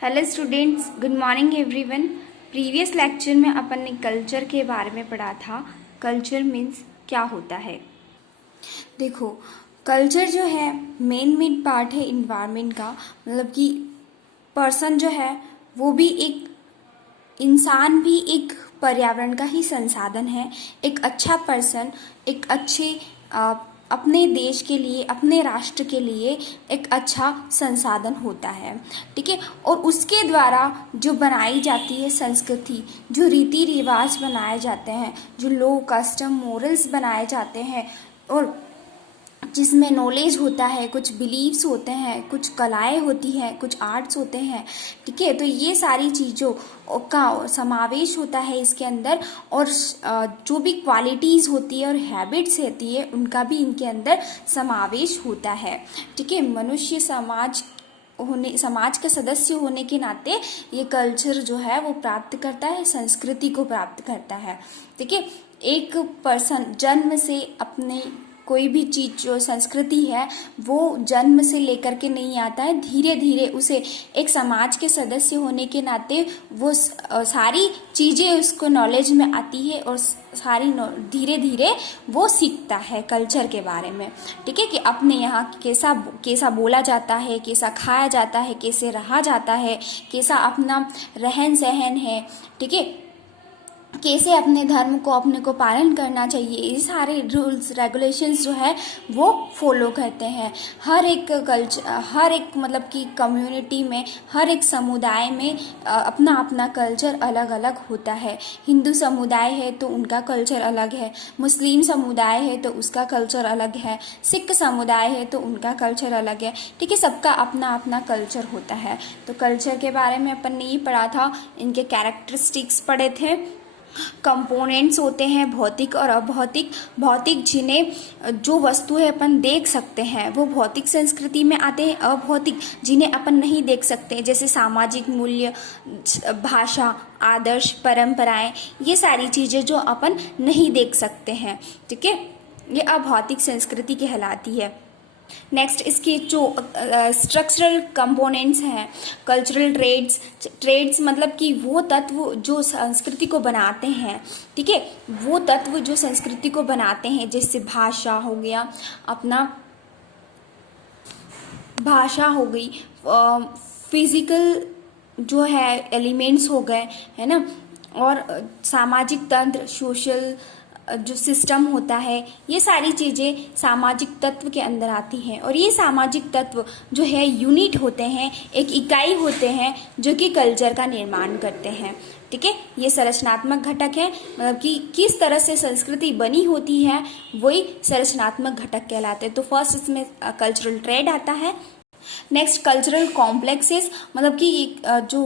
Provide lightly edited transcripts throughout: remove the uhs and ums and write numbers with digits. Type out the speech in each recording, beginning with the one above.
Hello students, good morning everyone. Previous lecture में अपन ने culture के बारे में पढ़ा था। कल्चर मीन्स क्या होता है। देखो, कल्चर जो है मेन पार्ट है इन्वायरमेंट का। मतलब कि पर्सन जो है वो भी एक इंसान भी एक पर्यावरण का ही संसाधन है। एक अच्छा पर्सन एक अच्छे अपने देश के लिए, अपने राष्ट्र के लिए एक अच्छा संसाधन होता है। ठीक है। और उसके द्वारा जो बनाई जाती है संस्कृति, जो रीति रिवाज बनाए जाते हैं, जो लॉ कस्टम मोरल्स बनाए जाते हैं, और जिसमें नॉलेज होता है, कुछ बिलीव्स होते हैं, कुछ कलाएं होती हैं, कुछ आर्ट्स होते हैं। ठीक है। तो ये सारी चीज़ों का समावेश होता है इसके अंदर। और जो भी क्वालिटीज़ होती है और हैबिट्स होती है उनका भी इनके अंदर समावेश होता है। ठीक है। मनुष्य समाज का सदस्य होने के नाते ये कल्चर जो है वो प्राप्त करता है, संस्कृति को प्राप्त करता है। ठीक है। एक पर्सन जन्म से अपने कोई भी चीज जो संस्कृति है वो जन्म से लेकर के नहीं आता है, धीरे धीरे उसे एक समाज के सदस्य होने के नाते वो सारी चीजें उसको नॉलेज में आती है और सारी धीरे धीरे वो सीखता है कल्चर के बारे में। ठीक है। कि अपने यहाँ कैसा कैसा बोला जाता है, कैसा खाया जाता है, कैसे रहा जाता है, कैसा अपना रहन सहन है। ठीक है। कैसे अपने धर्म को अपने को पालन करना चाहिए, ये सारे रूल्स रेगुलेशंस जो है वो फॉलो करते हैं। हर एक हर एक मतलब कि कम्युनिटी में, हर एक समुदाय में अपना अपना कल्चर अलग अलग होता है। हिंदू समुदाय है तो उनका कल्चर अलग है, मुस्लिम समुदाय है तो उसका कल्चर अलग है, सिख समुदाय है तो उनका कल्चर अलग है। ठीक है। सबका अपना अपना कल्चर होता है। तो कल्चर के बारे में अपन ने ये पढ़ा था, इनके कैरेक्टरिस्टिक्स पढ़े थे। कंपोनेंट्स होते हैं भौतिक और अभौतिक। भौतिक जिन्हें जो वस्तुएं अपन देख सकते हैं वो भौतिक संस्कृति में आते हैं। अभौतिक जिन्हें अपन नहीं देख सकते, जैसे सामाजिक मूल्य, भाषा, आदर्श, परंपराएं, ये सारी चीजें जो अपन नहीं देख सकते हैं। ठीक है। ये अभौतिक संस्कृति कहलाती है। नेक्स्ट इसके जो स्ट्रक्चरल कंपोनेंट्स हैं, कल्चरल ट्रेड्स मतलब कि वो तत्व जो संस्कृति को बनाते हैं। ठीक है। वो तत्व जो संस्कृति को बनाते हैं, जैसे भाषा हो गया, अपना भाषा हो गई, फिजिकल जो है एलिमेंट्स हो गए, है ना, और सामाजिक तंत्र, सोशल जो सिस्टम होता है, ये सारी चीज़ें सामाजिक तत्व के अंदर आती हैं। और ये सामाजिक तत्व जो है यूनिट होते हैं, एक इकाई होते हैं जो कि कल्चर का निर्माण करते हैं। ठीक है। ये संरचनात्मक घटक है, मतलब कि किस तरह से संस्कृति बनी होती है वही संरचनात्मक घटक कहलाते हैं। तो फर्स्ट इसमें कल्चरल ट्रेड आता है। नेक्स्ट कल्चरल कॉम्प्लेक्सेस, मतलब कि जो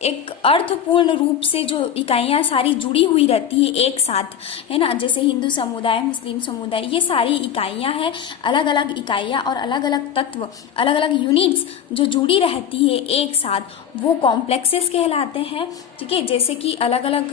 एक अर्थपूर्ण रूप से जो इकाइयाँ सारी जुड़ी हुई रहती है एक साथ, है ना, जैसे हिंदू समुदाय, मुस्लिम समुदाय, ये सारी इकाइयाँ हैं, अलग अलग इकाइयाँ और अलग अलग तत्व, अलग अलग यूनिट्स जो जुड़ी रहती है एक साथ, वो कॉम्प्लेक्सेस कहलाते हैं। ठीक है। जैसे कि अलग अलग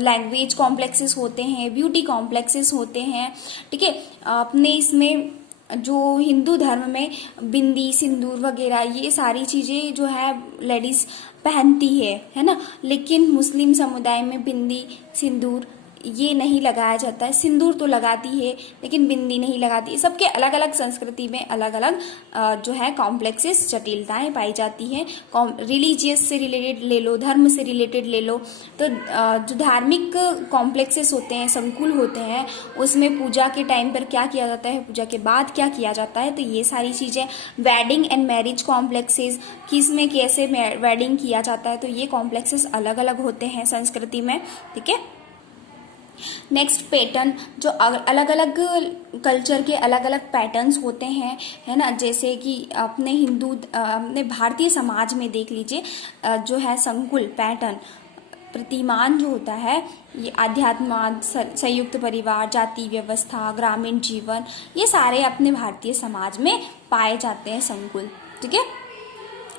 लैंग्वेज कॉम्प्लेक्सेस होते हैं, ब्यूटी कॉम्प्लेक्सेस होते हैं। ठीक है। अपने इसमें जो हिंदू धर्म में बिंदी, सिंदूर वगैरह ये सारी चीज़ें जो है लेडीज़ पहनती है ना, लेकिन मुस्लिम समुदाय में बिंदी, सिंदूर ये नहीं लगाया जाता है। सिंदूर तो लगाती है लेकिन बिंदी नहीं लगाती। सबके अलग अलग संस्कृति में अलग अलग जो है कॉम्प्लेक्सेस, जटिलताएं पाई जाती हैं। रिलीजियस से रिलेटेड ले लो, धर्म से रिलेटेड ले लो, तो जो धार्मिक कॉम्प्लेक्सेस होते हैं, संकुल होते हैं, उसमें पूजा के टाइम पर क्या किया जाता है, पूजा के बाद क्या किया जाता है, तो ये सारी चीज़ें। वेडिंग एंड मैरिज कॉम्प्लेक्सेस, किसमें कैसे वेडिंग किया जाता है, तो ये कॉम्प्लेक्सेस अलग अलग होते हैं संस्कृति में। ठीक है। नेक्स्ट पैटर्न, जो अलग अलग कल्चर के अलग अलग पैटर्न्स होते हैं, है ना, जैसे कि अपने भारतीय समाज में देख लीजिए, जो है संकुल पैटर्न, प्रतिमान जो होता है, ये आध्यात्म, संयुक्त परिवार, जाति व्यवस्था, ग्रामीण जीवन, ये सारे अपने भारतीय समाज में पाए जाते हैं संकुल। ठीक है।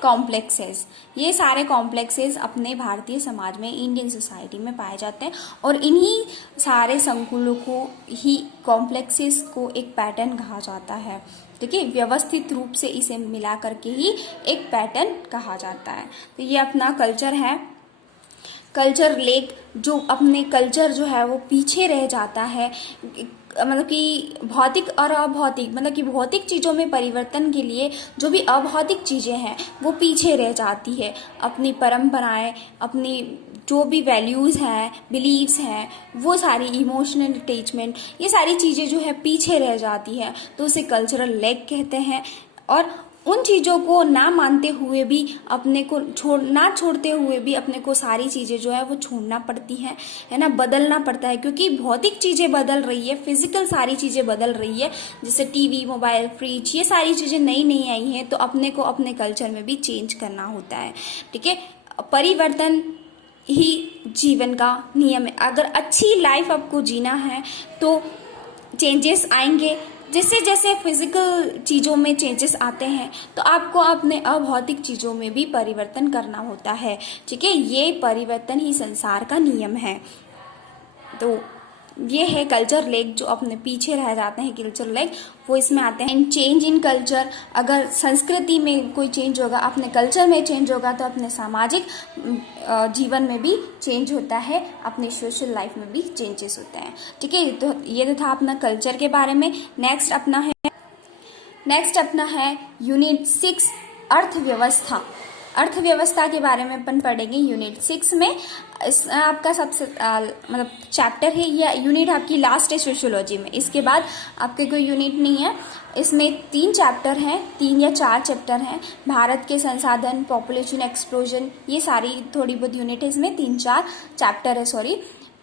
कॉम्प्लेक्सेस, ये सारे कॉम्प्लेक्सेस अपने भारतीय समाज में, इंडियन सोसाइटी में पाए जाते हैं। और इन्हीं सारे संकुलों को ही, कॉम्प्लेक्सेस को एक पैटर्न कहा जाता है। ठीक है, व्यवस्थित रूप से इसे मिला करके ही एक पैटर्न कहा जाता है। तो ये अपना कल्चर है। कल्चर लेग, जो अपने कल्चर जो है वो पीछे रह जाता है, मतलब कि भौतिक और अभौतिक, मतलब कि भौतिक चीज़ों में परिवर्तन के लिए जो भी अभौतिक चीज़ें हैं वो पीछे रह जाती है। अपनी परंपराएं, अपनी जो भी वैल्यूज़ हैं, बिलीव्स हैं, वो सारी इमोशनल अटैचमेंट, ये सारी चीज़ें जो है पीछे रह जाती है, तो उसे कल्चरल लैग कहते हैं। और उन चीज़ों को ना मानते हुए भी, अपने को छोड़ते हुए भी अपने को सारी चीज़ें जो है वो छोड़ना पड़ती हैं, है ना, बदलना पड़ता है, क्योंकि भौतिक चीज़ें बदल रही है, फिजिकल सारी चीज़ें बदल रही है, जैसे टीवी, मोबाइल, फ्रिज, ये सारी चीज़ें नई नई आई हैं, तो अपने को अपने कल्चर में भी चेंज करना होता है। ठीक है, परिवर्तन ही जीवन का नियम है। अगर अच्छी लाइफ आपको जीना है तो चेंजेस आएंगे। जैसे जैसे फिजिकल चीज़ों में चेंजेस आते हैं तो आपको अपने अभौतिक चीज़ों में भी परिवर्तन करना होता है। ठीक है, ये परिवर्तन ही संसार का नियम है। तो ये है कल्चर लेग, जो अपने पीछे रह जाते हैं कल्चर लेग, वो इसमें आते हैं। चेंज इन कल्चर, अगर संस्कृति में कोई चेंज होगा, अपने कल्चर में चेंज होगा, तो अपने सामाजिक जीवन में भी चेंज होता है, अपने सोशल लाइफ में भी चेंजेस होते हैं। ठीक है, तो ये तो था अपना कल्चर के बारे में। नेक्स्ट अपना है यूनिट 6 अर्थव्यवस्था। अर्थव्यवस्था के बारे में अपन पढ़ेंगे यूनिट 6 में। इस आपका सबसे मतलब चैप्टर है, या यूनिट आपकी लास्ट है सोशियोलॉजी में। इसके बाद आपके कोई यूनिट नहीं है। इसमें 3 चैप्टर हैं, 3 या 4 चैप्टर हैं। भारत के संसाधन, पॉपुलेशन एक्सप्लोजन, ये सारी थोड़ी बहुत यूनिट है इसमें, 3-4 चैप्टर है, सॉरी।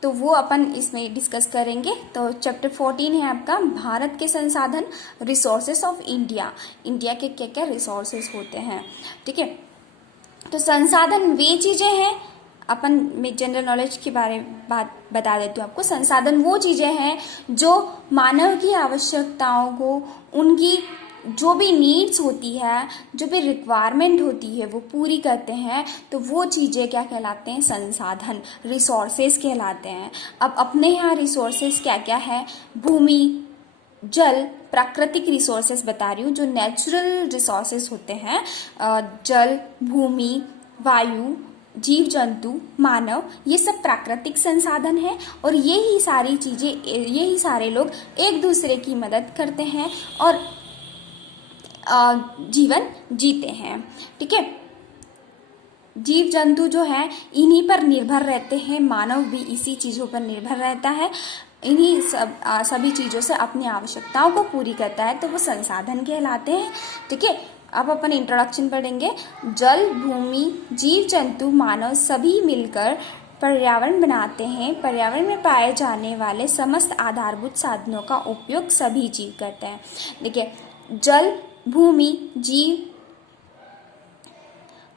तो वो अपन इसमें डिस्कस करेंगे। तो चैप्टर 14 है आपका भारत के संसाधन, रिसोर्सेस ऑफ इंडिया। इंडिया के क्या क्या रिसोर्सेस होते हैं। ठीक है, तो संसाधन वे चीज़ें हैं, अपन में जनरल नॉलेज के बारे में बात बता देती हूँ आपको। संसाधन वो चीज़ें हैं जो मानव की आवश्यकताओं को, उनकी जो भी नीड्स होती है, जो भी रिक्वायरमेंट होती है, वो पूरी करते हैं। तो वो चीज़ें क्या कहलाते हैं? संसाधन, रिसोर्सेज कहलाते हैं। अब अपने यहाँ रिसोर्सेज क्या क्या है? भूमि, जल, प्राकृतिक रिसोर्सेज बता रही हूँ, जो नेचुरल रिसोर्सेज होते हैं, जल, भूमि, वायु, जीव जंतु, मानव, ये सब प्राकृतिक संसाधन है। और यही सारी चीज़ें, यही सारे लोग एक दूसरे की मदद करते हैं और जीवन जीते हैं। ठीक है, जीव जंतु जो है इन्हीं पर निर्भर रहते हैं, मानव भी इसी चीज़ों पर निर्भर रहता है, इन्हीं सभी चीज़ों से अपनी आवश्यकताओं को पूरी करता है, तो वो संसाधन कहलाते हैं। ठीक है, अब अपन इंट्रोडक्शन पढ़ेंगे। जल, भूमि, जीव जंतु, मानव सभी मिलकर पर्यावरण बनाते हैं। पर्यावरण में पाए जाने वाले समस्त आधारभूत साधनों का उपयोग सभी जीव करते हैं। देखिए, जल, भूमि, जीव,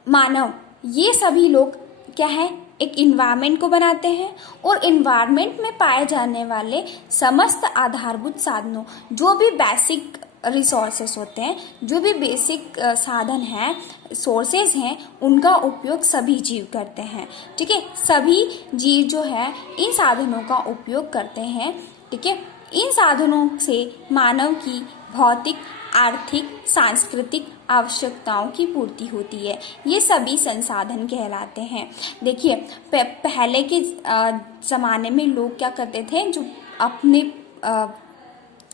मानव, ये सभी लोग क्या है? एक इन्वायरमेंट को बनाते हैं, और इन्वायरमेंट में पाए जाने वाले समस्त आधारभूत साधनों, जो भी बेसिक रिसोर्सेस होते हैं, जो भी बेसिक साधन हैं, सोर्सेज हैं, उनका उपयोग सभी जीव करते हैं। ठीक है, सभी जीव जो है इन साधनों का उपयोग करते हैं। ठीक है, इन साधनों से मानव की भौतिक, आर्थिक, सांस्कृतिक आवश्यकताओं की पूर्ति होती है। ये सभी संसाधन कहलाते हैं। देखिए, पहले के ज़माने में लोग क्या करते थे, जो अपने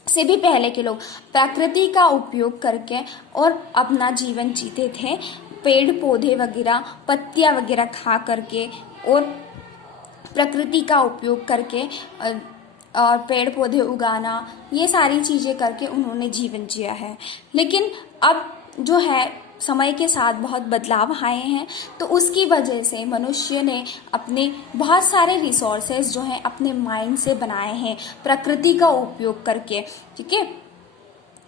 से भी पहले के लोग प्रकृति का उपयोग करके और अपना जीवन जीते थे। पेड़ पौधे वगैरह, पत्तियां वगैरह खा करके और प्रकृति का उपयोग करके और पेड़ पौधे उगाना, ये सारी चीज़ें करके उन्होंने जीवन जिया है। लेकिन अब जो है समय के साथ बहुत बदलाव आए हैं, तो उसकी वजह से मनुष्य ने अपने बहुत सारे रिसोर्सेज जो हैं अपने माइंड से बनाए हैं, प्रकृति का उपयोग करके। ठीक है,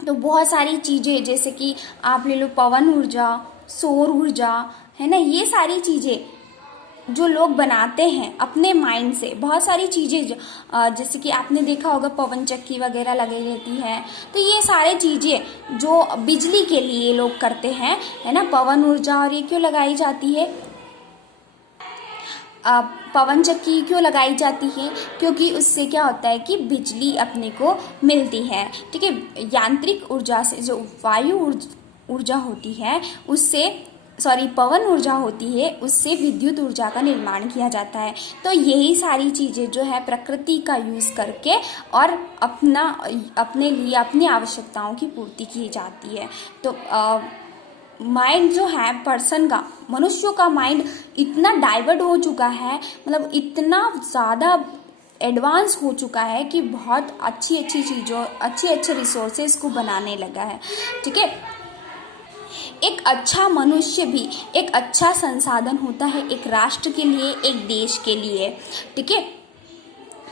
तो बहुत सारी चीज़ें, जैसे कि आप ले लो पवन ऊर्जा, सौर ऊर्जा, है ना, ये सारी चीज़ें जो लोग बनाते हैं अपने माइंड से। बहुत सारी चीज़ें जैसे कि आपने देखा होगा पवन चक्की वगैरह लगी रहती है, तो ये सारे चीज़ें जो बिजली के लिए लोग करते हैं, है ना, पवन ऊर्जा। और ये क्यों लगाई जाती है? पवन चक्की क्यों लगाई जाती है? क्योंकि उससे क्या होता है कि बिजली अपने को मिलती है, ठीक है। यांत्रिक ऊर्जा से जो वायु ऊर्जा होती है उससे पवन ऊर्जा होती है, उससे विद्युत ऊर्जा का निर्माण किया जाता है। तो यही सारी चीज़ें जो है प्रकृति का यूज़ करके और अपने लिए अपनी आवश्यकताओं की पूर्ति की जाती है। तो माइंड जो है पर्सन का, मनुष्यों का माइंड इतना डाइवर्ट हो चुका है, मतलब इतना ज़्यादा एडवांस हो चुका है कि बहुत अच्छी चीज़ों, अच्छे रिसोर्सेज को बनाने लगा है, ठीक है। एक अच्छा मनुष्य भी एक अच्छा संसाधन होता है एक राष्ट्र के लिए, एक देश के लिए, ठीक है।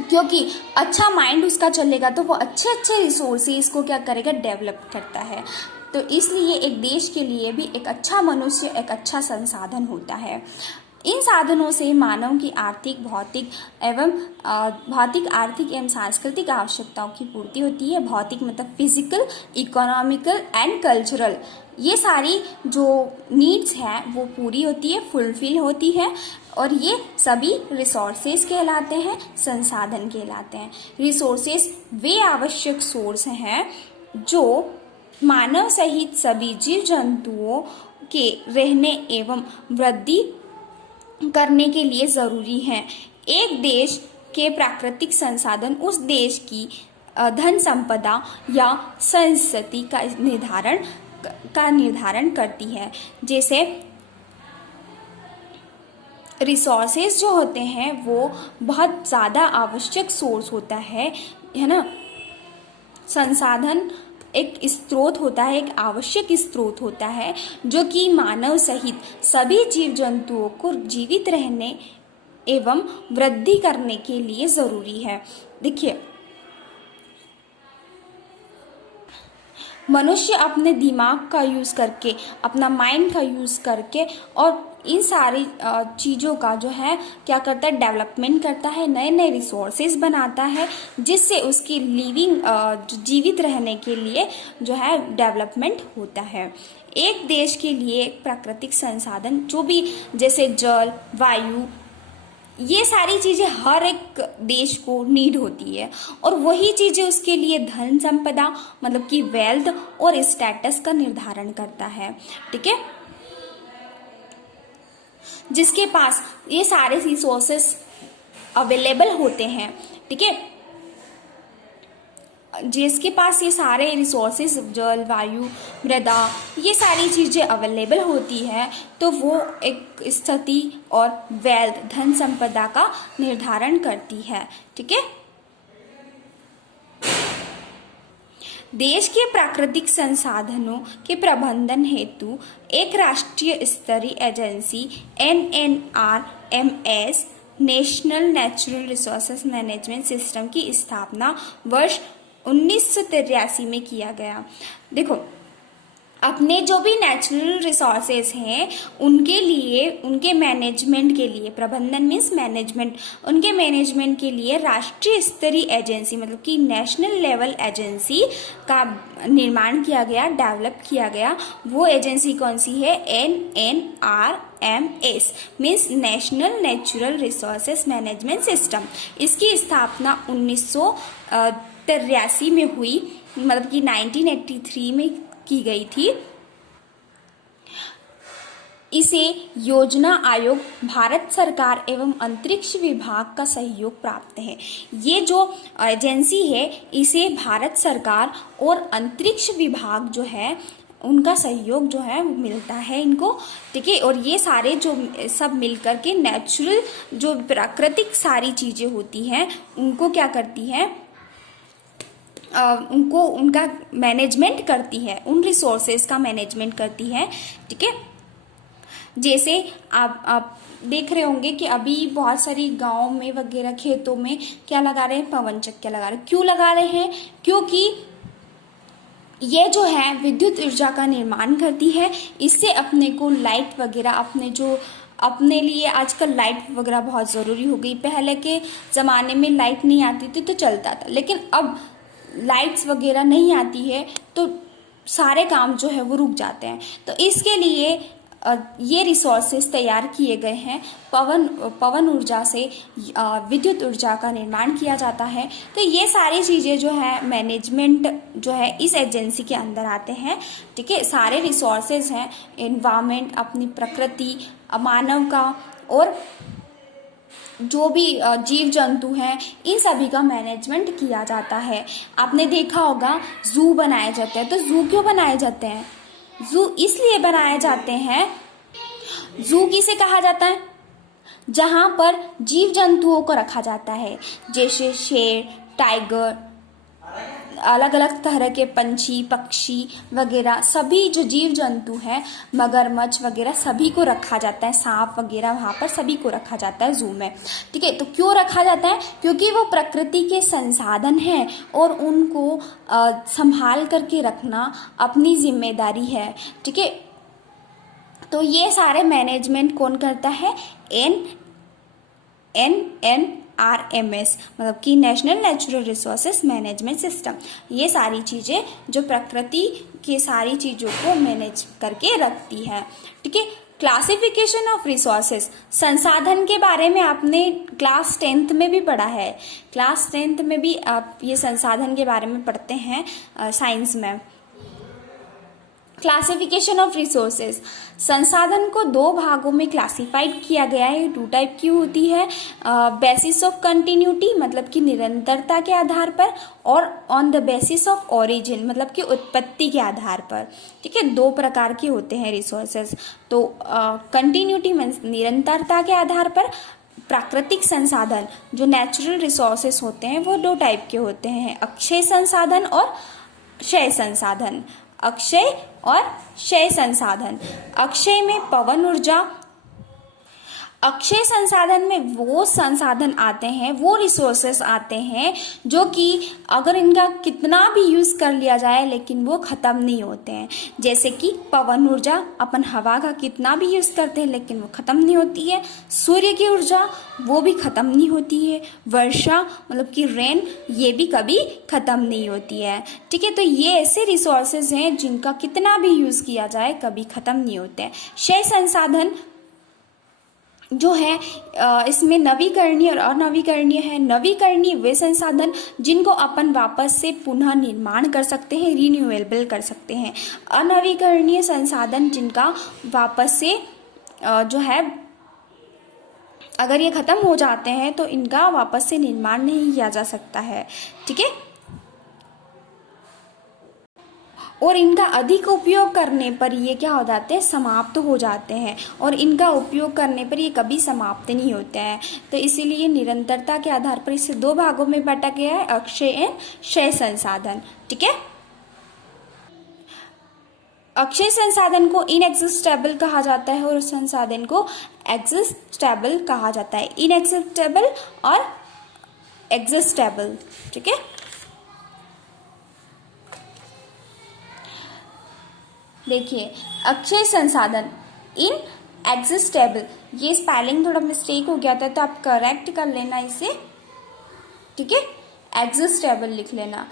क्योंकि अच्छा माइंड उसका चलेगा तो वो अच्छे रिसोर्सेज को क्या करेगा, डेवलप करता है। तो इसलिए एक देश के लिए भी एक अच्छा मनुष्य एक अच्छा संसाधन होता है। इन साधनों से मानव की आर्थिक, भौतिक, आर्थिक एवं सांस्कृतिक आवश्यकताओं की पूर्ति होती है। भौतिक मतलब फिजिकल, इकोनॉमिकल एंड कल्चरल, ये सारी जो नीड्स हैं वो पूरी होती है, फुलफिल होती है। और ये सभी रिसोर्सेज कहलाते हैं, संसाधन कहलाते हैं। रिसोर्सेज वे आवश्यक सोर्स हैं जो मानव सहित सभी जीव जंतुओं के रहने एवं वृद्धि करने के लिए जरूरी हैं। एक देश के प्राकृतिक संसाधन उस देश की धन संपदा या संस्कृति का निर्धारण करती है। जैसे रिसोर्सेज जो होते हैं वो बहुत ज़्यादा आवश्यक सोर्स होता है ना। संसाधन एक स्रोत होता है, एक आवश्यक स्रोत होता है जो कि मानव सहित सभी जीव जंतुओं को जीवित रहने एवं वृद्धि करने के लिए जरूरी है। देखिए, मनुष्य अपने दिमाग का यूज़ करके, अपना माइंड का यूज़ करके और इन सारी चीज़ों का जो है क्या करता है, डेवलपमेंट करता है, नए नए रिसोर्सेज बनाता है, जिससे उसकी जीवित रहने के लिए जो है डेवलपमेंट होता है। एक देश के लिए प्राकृतिक संसाधन जो भी, जैसे जल, वायु, ये सारी चीज़ें हर एक देश को नीड होती है, और वही चीज़ें उसके लिए धन संपदा मतलब कि वेल्थ और स्टेटस का निर्धारण करता है, ठीक है। जिसके पास ये सारे रिसोर्सेस अवेलेबल होते हैं, ठीक है, जिसके पास ये सारे रिसोर्सेज जल, वायु, मृदा, ये सारी चीज़ें अवेलेबल होती है, तो वो एक स्थिति और वेल्थ, धन संपदा का निर्धारण करती है, ठीक है। देश के प्राकृतिक संसाधनों के प्रबंधन हेतु एक राष्ट्रीय स्तरीय agency NNRMS national natural resources management system की स्थापना वर्ष 1983 में किया गया। देखो, अपने जो भी नेचुरल रिसोर्सेज हैं उनके लिए, उनके मैनेजमेंट के लिए, प्रबंधन मीन्स मैनेजमेंट, उनके मैनेजमेंट के लिए राष्ट्रीय स्तरीय एजेंसी मतलब कि नेशनल लेवल एजेंसी का निर्माण किया गया, डेवलप किया गया। वो एजेंसी कौन सी है? NNRMS means national natural resources management system. इसकी स्थापना 1983 में हुई, मतलब कि 1983 में की गई थी। इसे योजना आयोग, भारत सरकार एवं अंतरिक्ष विभाग का सहयोग प्राप्त है। ये जो एजेंसी है इसे भारत सरकार और अंतरिक्ष विभाग जो है उनका सहयोग जो है मिलता है इनको, ठीक है। और ये सारे जो सब मिलकर के नेचुरल जो प्राकृतिक सारी चीज़ें होती हैं उनको क्या करती हैं, उनको उनका मैनेजमेंट करती है, उन रिसोर्सेज का मैनेजमेंट करती है, ठीक है। जैसे आप देख रहे होंगे कि अभी बहुत सारी गांव में वगैरह खेतों में क्या लगा रहे हैं, पवन चक्कियां लगा रहे हैं। क्यों लगा रहे हैं? क्योंकि ये जो है विद्युत ऊर्जा का निर्माण करती है। इससे अपने को लाइट वगैरह, अपने लिए आजकल लाइट वगैरह बहुत ज़रूरी हो गई। पहले के ज़माने में लाइट नहीं आती थी तो चलता था, लेकिन अब लाइट्स वगैरह नहीं आती है तो सारे काम जो है वो रुक जाते हैं। तो इसके लिए ये रिसोर्सेज तैयार किए गए हैं। पवन ऊर्जा से विद्युत ऊर्जा का निर्माण किया जाता है। तो ये सारी चीज़ें जो है मैनेजमेंट जो है इस एजेंसी के अंदर आते हैं। ठीक है, सारे रिसोर्सेज हैं, एनवायरमेंट, अपनी प्रकृति, मानव का और जो भी जीव जंतु हैं, इन सभी का मैनेजमेंट किया जाता है। आपने देखा होगा जू बनाए जाते हैं। तो जू क्यों बनाए जाते हैं? जू इसलिए बनाए जाते हैं, जू किसे कहा जाता है? जहां पर जीव जंतुओं को रखा जाता है, जैसे शेर, टाइगर, अलग अलग तरह के पंछी, पक्षी वगैरह, सभी जो जीव जंतु हैं, मगरमच्छ वगैरह सभी को रखा जाता है, सांप वगैरह वहाँ पर सभी को रखा जाता है जू में। ठीक है, तो क्यों रखा जाता है? क्योंकि वो प्रकृति के संसाधन हैं और उनको संभाल करके रखना अपनी जिम्मेदारी है। ठीक है, तो ये सारे मैनेजमेंट कौन करता है? NNRMS, मतलब कि national natural resources management system. ये सारी चीज़ें जो प्रकृति की सारी चीज़ों को मैनेज करके रखती है। ठीक है, क्लासिफिकेशन ऑफ रिसोर्सेज, संसाधन के बारे में आपने क्लास 10th में भी पढ़ा है। क्लास 10th में भी आप ये संसाधन के बारे में पढ़ते हैं साइंस में। क्लासिफिकेशन ऑफ रिसोर्सेज, संसाधन को दो भागों में क्लासिफाइड किया गया है। 2 टाइप की होती है, बेसिस ऑफ कंटिन्यूटी, मतलब कि निरंतरता के आधार पर, और on the basis of origin, मतलब कि उत्पत्ति के आधार पर। ठीक है, 2 प्रकार के होते हैं रिसोर्सेज। तो कंटिन्यूटी मीन्स निरंतरता के आधार पर। प्राकृतिक संसाधन जो नेचुरल रिसोर्सेज होते हैं वो 2 टाइप के होते हैं, अक्षय संसाधन और क्षय संसाधन। अक्षय और क्षय संसाधन। अक्षय में पवन ऊर्जा, अक्षय संसाधन में वो संसाधन आते हैं, वो रिसोर्सेस आते हैं जो कि अगर इनका कितना भी यूज कर लिया जाए लेकिन वो खत्म नहीं होते हैं। जैसे कि पवन ऊर्जा, अपन हवा का कितना भी यूज करते हैं लेकिन वो खत्म नहीं होती है। सूर्य की ऊर्जा वो भी खत्म नहीं होती है। वर्षा मतलब कि रेन, ये भी कभी खत्म नहीं होती है। ठीक है, तो ये ऐसे रिसोर्सेज हैं जिनका कितना भी यूज किया जाए कभी खत्म नहीं होते हैं। क्षय संसाधन जो है इसमें नवीकरणीय और अनवीकरणीय है। नवीकरणीय वे संसाधन जिनको अपन वापस से पुनः निर्माण कर सकते हैं, रिन्यूएबल कर सकते हैं। अनवीकरणीय संसाधन जिनका वापस से जो है अगर ये खत्म हो जाते हैं तो इनका वापस से निर्माण नहीं किया जा सकता है। ठीक है, और इनका अधिक उपयोग करने पर ये क्या हो जाते हैं? समाप्त हो जाते हैं, और इनका उपयोग करने पर ये कभी समाप्त नहीं होते हैं। तो इसीलिए निरंतरता के आधार पर इसे 2 भागों में बांटा गया है, अक्षय एवं क्षय संसाधन। ठीक है, अक्षय संसाधन को इनएग्जिस्टेबल कहा जाता है और उस संसाधन को एग्जिस्टेबल कहा जाता है। इनएग्जिस्टेबल और एग्जिस्टेबल। ठीक है, देखिए अक्षय संसाधन इन एग्जिस्टेबल, ये स्पेलिंग थोड़ा मिस्टेक हो गया था तो आप करेक्ट कर लेना इसे। ठीक है, एग्जिस्टेबल लिख लेना।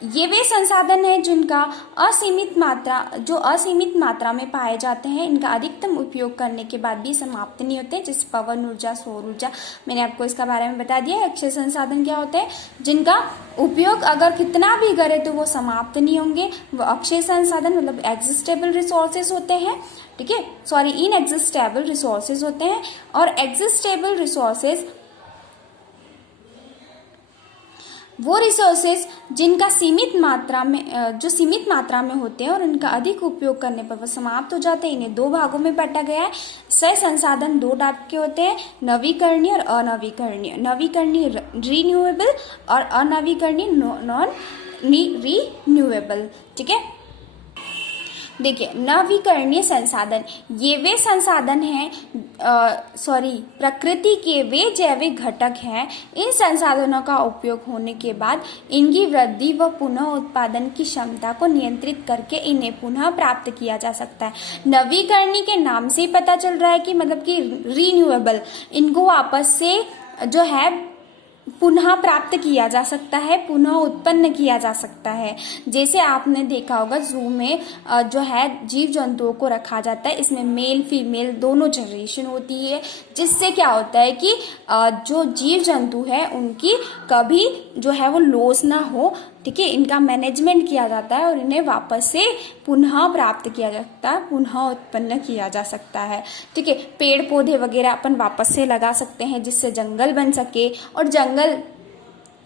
ये वे संसाधन हैं जिनका असीमित मात्रा में पाए जाते हैं। इनका अधिकतम उपयोग करने के बाद भी समाप्त नहीं होते, जैसे पवन ऊर्जा, सौर ऊर्जा, मैंने आपको इसका बारे में बता दिया। अक्षय संसाधन क्या होते हैं? जिनका उपयोग अगर कितना भी करें तो वो समाप्त नहीं होंगे, वो अक्षय संसाधन मतलब एग्जिस्टेबल रिसोर्सेज होते हैं। ठीक है, सॉरी, इनएग्जिस्टेबल रिसोर्सेज होते हैं। और एग्जिस्टेबल रिसोर्सेज वो रिसोर्सेज जिनका सीमित मात्रा में होते हैं और उनका अधिक उपयोग करने पर वो समाप्त हो जाते हैं। इन्हें 2 भागों में बांटा गया है। क्षय संसाधन 2 टाइप के होते हैं, नवीकरणीय और अनवीकरणीय। नवीकरणीय रिन्यूएबल और अनवीकरणीय नॉन रिन्यूएबल। ठीक है, देखिए नवीकरणीय संसाधन ये वे संसाधन हैं, प्रकृति के वे जैविक घटक हैं। इन संसाधनों का उपयोग होने के बाद इनकी वृद्धि व पुनः उत्पादन की क्षमता को नियंत्रित करके इन्हें पुनः प्राप्त किया जा सकता है। नवीकरणीय के नाम से ही पता चल रहा है कि मतलब कि रिन्यूएबल, इनको वापस से जो है पुनः प्राप्त किया जा सकता है, पुनः उत्पन्न किया जा सकता है। जैसे आपने देखा होगा जू में जो है जीव जंतुओं को रखा जाता है, इसमें मेल फीमेल दोनों जनरेशन होती है, जिससे क्या होता है कि जो जीव जंतु है उनकी कभी जो है वो लॉस ना हो, ठीक है। इनका मैनेजमेंट किया जाता है और इन्हें वापस से पुनः प्राप्त किया जाता है, पुनः उत्पन्न किया जा सकता है, ठीक है। पेड़ पौधे वगैरह अपन वापस से लगा सकते हैं जिससे जंगल बन सके, और जंगल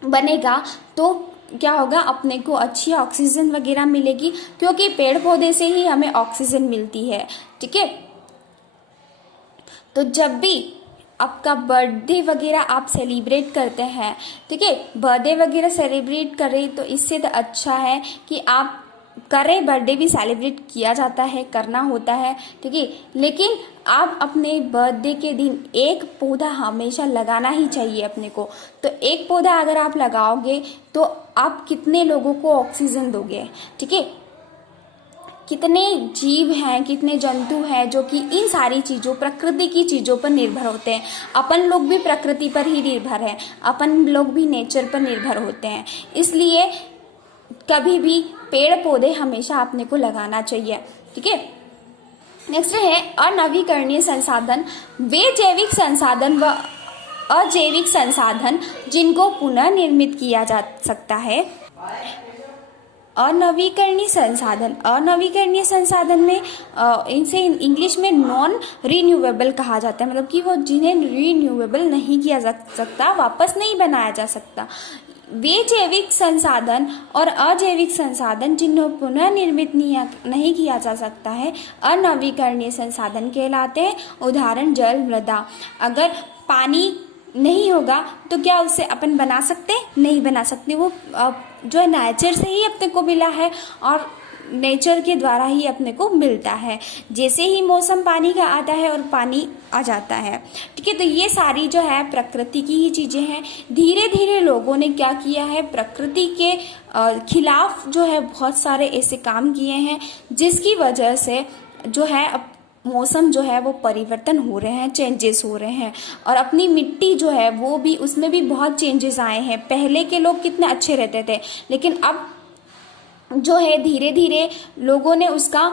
बनेगा तो क्या होगा, अपने को अच्छी ऑक्सीजन वगैरह मिलेगी, क्योंकि पेड़ पौधे से ही हमें ऑक्सीजन मिलती है, ठीक है। तो जब भी आपका बर्थडे वगैरह आप सेलिब्रेट करते हैं, ठीक है, बर्थडे वगैरह सेलिब्रेट करें तो इससे तो अच्छा है कि आप करें, बर्थडे भी सेलिब्रेट किया जाता है, करना होता है, ठीक है। लेकिन आप अपने बर्थडे के दिन एक पौधा हमेशा लगाना ही चाहिए अपने को। तो एक पौधा अगर आप लगाओगे तो आप कितने लोगों को ऑक्सीजन दोगे, ठीक है। कितने जीव हैं, कितने जंतु हैं जो कि इन सारी चीज़ों, प्रकृति की चीज़ों पर निर्भर होते हैं। अपन लोग भी प्रकृति पर ही निर्भर हैं, अपन लोग भी नेचर पर निर्भर होते हैं, इसलिए कभी भी पेड़ पौधे हमेशा अपने को लगाना चाहिए, ठीक है। नेक्स्ट है अनवीकरणीय संसाधन। वे जैविक संसाधन व अजैविक संसाधन जिनको पुनः निर्मित किया जा सकता है। अनवीकरणीय संसाधन, अनवीकरणीय संसाधन में इनसे इंग्लिश में नॉन रिन्यूएबल कहा जाता है, मतलब कि वो जिन्हें रिन्यूएबल नहीं किया जा सकता, वापस नहीं बनाया जा सकता। वे जैविक संसाधन और अजैविक संसाधन जिन्हें पुनः निर्मित नहीं किया जा सकता है अनवीकरणीय संसाधन कहलाते हैं। उदाहरण जल, मृदा। अगर पानी नहीं होगा तो क्या उससे अपन बना सकते? नहीं बना सकते। वो जो है नेचर से ही अपने को मिला है और नेचर के द्वारा ही अपने को मिलता है। जैसे ही मौसम पानी का आता है और पानी आ जाता है, ठीक है। तो ये सारी जो है प्रकृति की ही चीज़ें हैं। धीरे धीरे लोगों ने क्या किया है, प्रकृति के खिलाफ जो है बहुत सारे ऐसे काम किए हैं जिसकी वजह से जो है अब मौसम जो है वो परिवर्तन हो रहे हैं, चेंजेस हो रहे हैं। और अपनी मिट्टी जो है वो भी, उसमें भी बहुत चेंजेस आए हैं। पहले के लोग कितने अच्छे रहते थे, लेकिन अब जो है धीरे धीरे लोगों ने उसका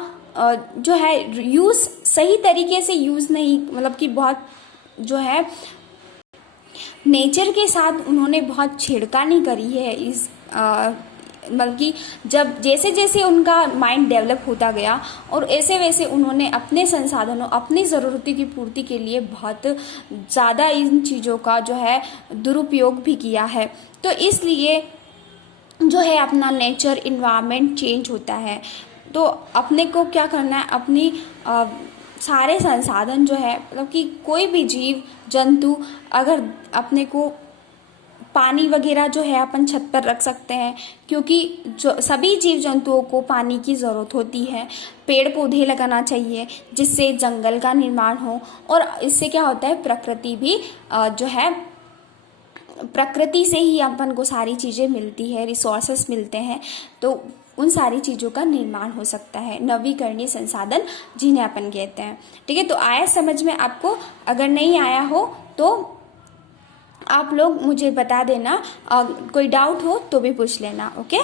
जो है यूज़ सही तरीके से यूज़ नहीं, मतलब कि बहुत जो है नेचर के साथ उन्होंने बहुत छेड़खानी करी है। इस मतलब कि जब जैसे जैसे उनका माइंड डेवलप होता गया और ऐसे वैसे उन्होंने अपने संसाधनों, अपनी ज़रूरतों की पूर्ति के लिए बहुत ज़्यादा इन चीज़ों का जो है दुरुपयोग भी किया है। तो इसलिए जो है अपना नेचर, इन्वायरमेंट चेंज होता है। तो अपने को क्या करना है, अपनी सारे संसाधन जो है, मतलब कि कोई भी जीव जंतु, अगर अपने को पानी वगैरह जो है अपन छत पर रख सकते हैं, क्योंकि जो सभी जीव जंतुओं को पानी की ज़रूरत होती है। पेड़ पौधे लगाना चाहिए जिससे जंगल का निर्माण हो, और इससे क्या होता है, प्रकृति भी जो है, प्रकृति से ही अपन को सारी चीज़ें मिलती है, रिसोर्सेस मिलते हैं, तो उन सारी चीज़ों का निर्माण हो सकता है। नवीकरणीय संसाधन जिन्हें अपन कहते हैं, ठीक है। तो आया समझ में आपको? अगर नहीं आया हो तो आप लोग मुझे बता देना, कोई डाउट हो तो भी पूछ लेना, ओके।